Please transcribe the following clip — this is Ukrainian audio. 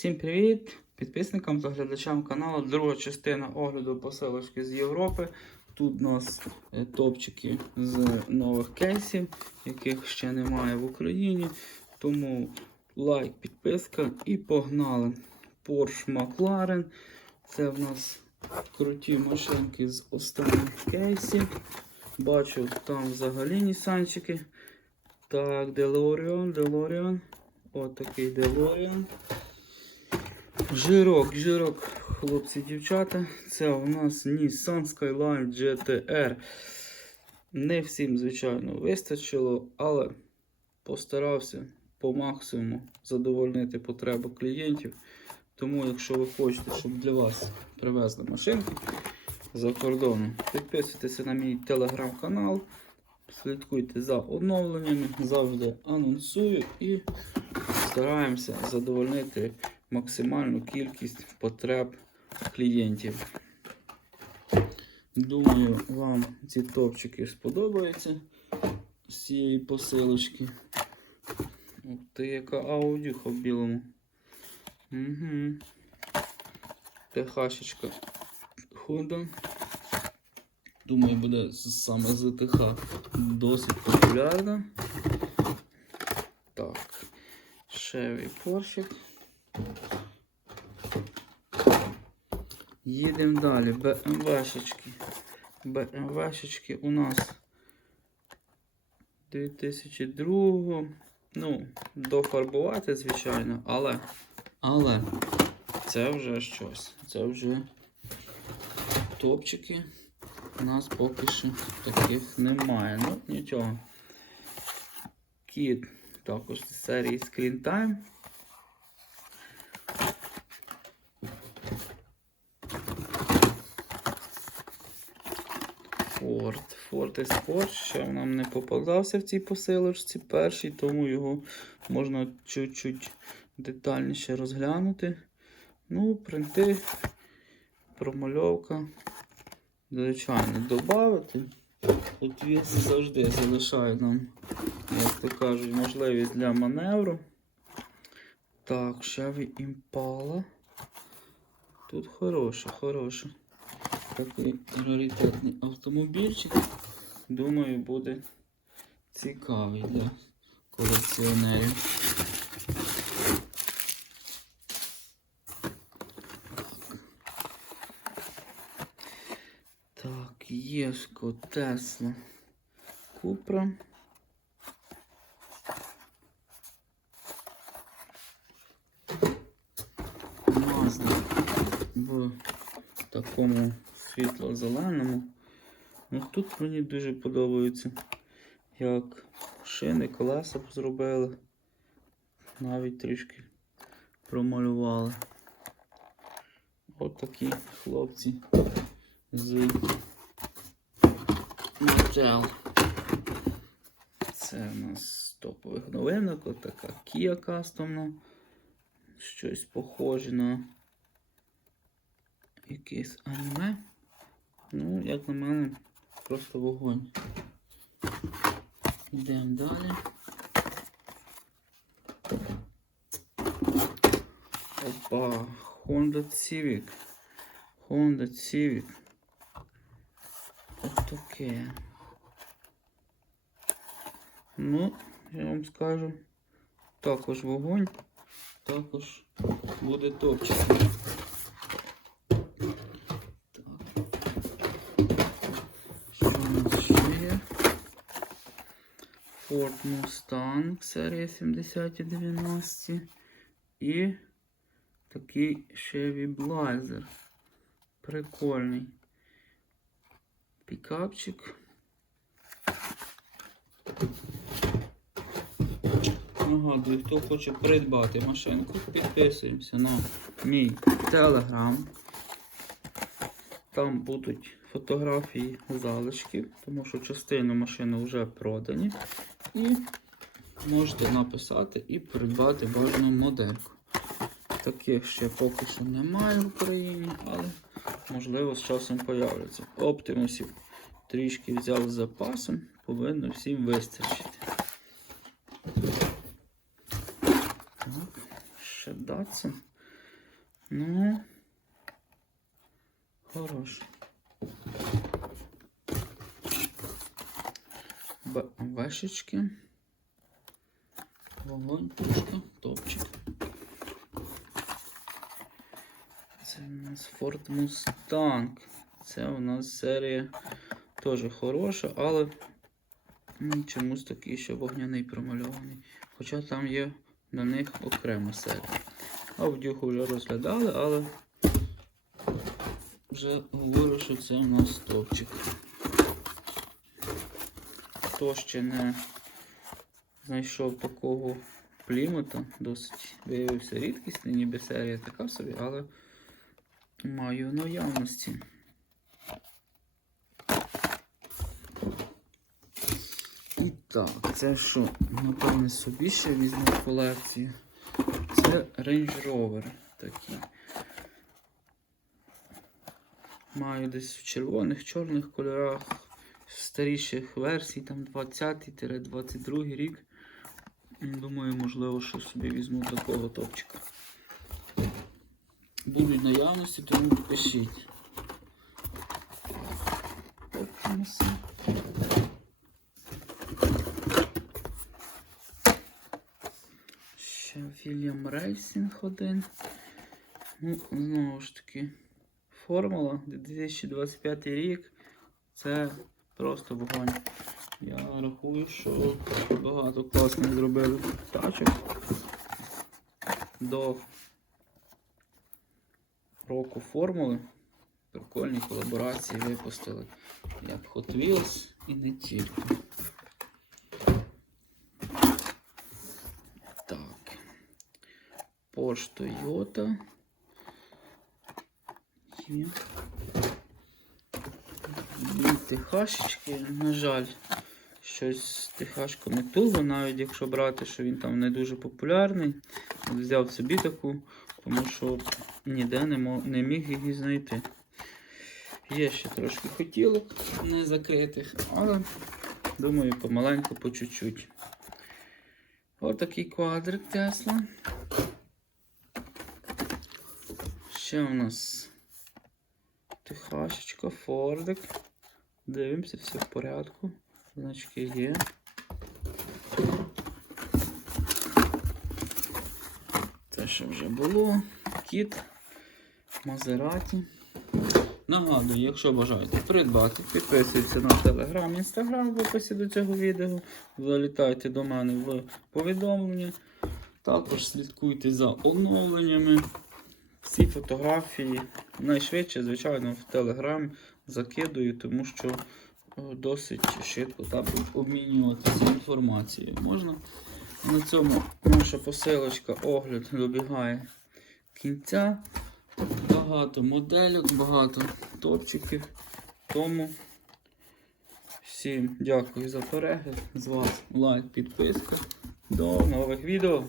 Всім привіт! Підписникам та глядачам каналу. Друга частина огляду посилочки з Європи. Тут у нас е, топчики з нових кейсів, яких ще немає в Україні. Тому лайк, підписка і погнали. Porsche McLaren. Це в нас круті машинки з останніх кейсів. Бачу, там взагалі нісанчики. Так, DeLorean, DeLorean. От такий DeLorean. Жирок, жирок, хлопці, дівчата. Це у нас Nissan Skyline GTR. Не всім, звичайно, вистачило, але постарався по максимуму задовольнити потребу клієнтів. Тому, якщо ви хочете, щоб для вас привезли машинки за кордону, підписуйтеся на мій телеграм-канал, слідкуйте за оновленнями, завжди анонсую і стараємося задовольнити максимальну кількість потреб клієнтів. Думаю, вам ці топчики сподобаються з цієї посилочки. Ух ти, яка аудюха в білому. Угу. ТХшечка Honda. Думаю, буде саме з ТХ досить популярна. Так. Chevy Porsche. Їдемо далі. БМВшечки. БМВшечки у нас 2002. Ну, дофарбувати, звичайно, але. Але це вже щось. Це вже топчики. У нас поки що таких немає. Ну, нічого. Кіт також з серії Screen Time. Ford Escort ще нам не попадався в цій посилочці перший, тому його можна чуть-чуть детальніше розглянути. Ну, принти, промальовка. Звичайно, додати. Отвіс завжди залишає нам, як то кажуть, можливість для маневру. Так, Chevy Impala. Тут хороше, хороше. Такий раритетний автомобільчик. Думаю, буде цікавий для колекціонерів. Так, Єшко, Тесла, Купра. Мазда в такому світло-зеленому. Ну тут мені дуже подобається, як шини, колеса зробили. Навіть трішки промалювали. От хлопці з Mattel. Це у нас топових новинок, от така Kia кастомна. Щось похоже на якесь аніме. Ну, як на мене, просто вогонь. Йдемо далі. Опа, Honda Civic. Honda Civic. Ось таке. Ну, я вам скажу, також вогонь, також буде топчик. Що у нас ще є? Ford Mustang серія 70 і 90 і такий Chevy Blazer. Прикольний. Пікапчик. Нагадую, хто хоче придбати машинку, підписуємося на мій телеграм. Там будуть фотографії залишків, тому що частину машини вже продані. І можете написати і придбати бажану модельку. Таких ще поки що немає в Україні, але можливо з часом появляться. Оптимусів трішки взяв з запасом, повинно всім вистачити. Так, ще Datsun. Ну, хорош. Бешечки. Вогонь, пушка, топчик. Це у нас Ford Mustang. Це у нас серія теж хороша, але чомусь такий ще вогняний промальований. Хоча там є на них окрема серія. Авдюху вже розглядали, але вже говорю, що це у нас топчик. Хто ще не знайшов такого плімута, досить виявився рідкісний, ніби серія така собі, але маю наявності. І так, це що, напевне, собі ще візьму в колекцію. Це Range Rover такий. Маю десь в червоних, чорних кольорах, старіших версій, там 20-22 рік. Думаю, можливо, що собі візьму такого топчика. Будуть наявності, тому пишіть. Ще Вільям Рейсінг один. Ну, знову ж таки, формула 2025 рік. Це просто вогонь. Я рахую, що багато класних зробили тачок. До року формули. Прикольні колаборації випустили. Як Hot Wheels і не тільки. Так. Porsche Toyota. Є. Дві тихашечки, на жаль, щось з тихашками туго, навіть якщо брати, що він там не дуже популярний. Взяв собі таку, тому що ніде не, не міг її знайти. Є ще трошки хотілок не закритих, але думаю, помаленьку по чуть-чуть. Отакий квадрик Тесла. Ще у нас Техашечка, Фордик. Дивимося, все в порядку. Значки є. Те, що вже було. Кіт, Мазераті. Нагадую, якщо бажаєте придбати, підписуйтесь на телеграм, інстаграм в описі до цього відео. Залітайте до мене в повідомлення. Також слідкуйте за оновленнями. Всі фотографії найшвидше, звичайно, в Телеграм закидую, тому що е, досить швидко там обмінюватися інформацією можна. На цьому наша посилочка огляд добігає кінця. Багато модельок, багато топчиків. Тому всім дякую за перегляд. З вас лайк, підписка. До нових відео.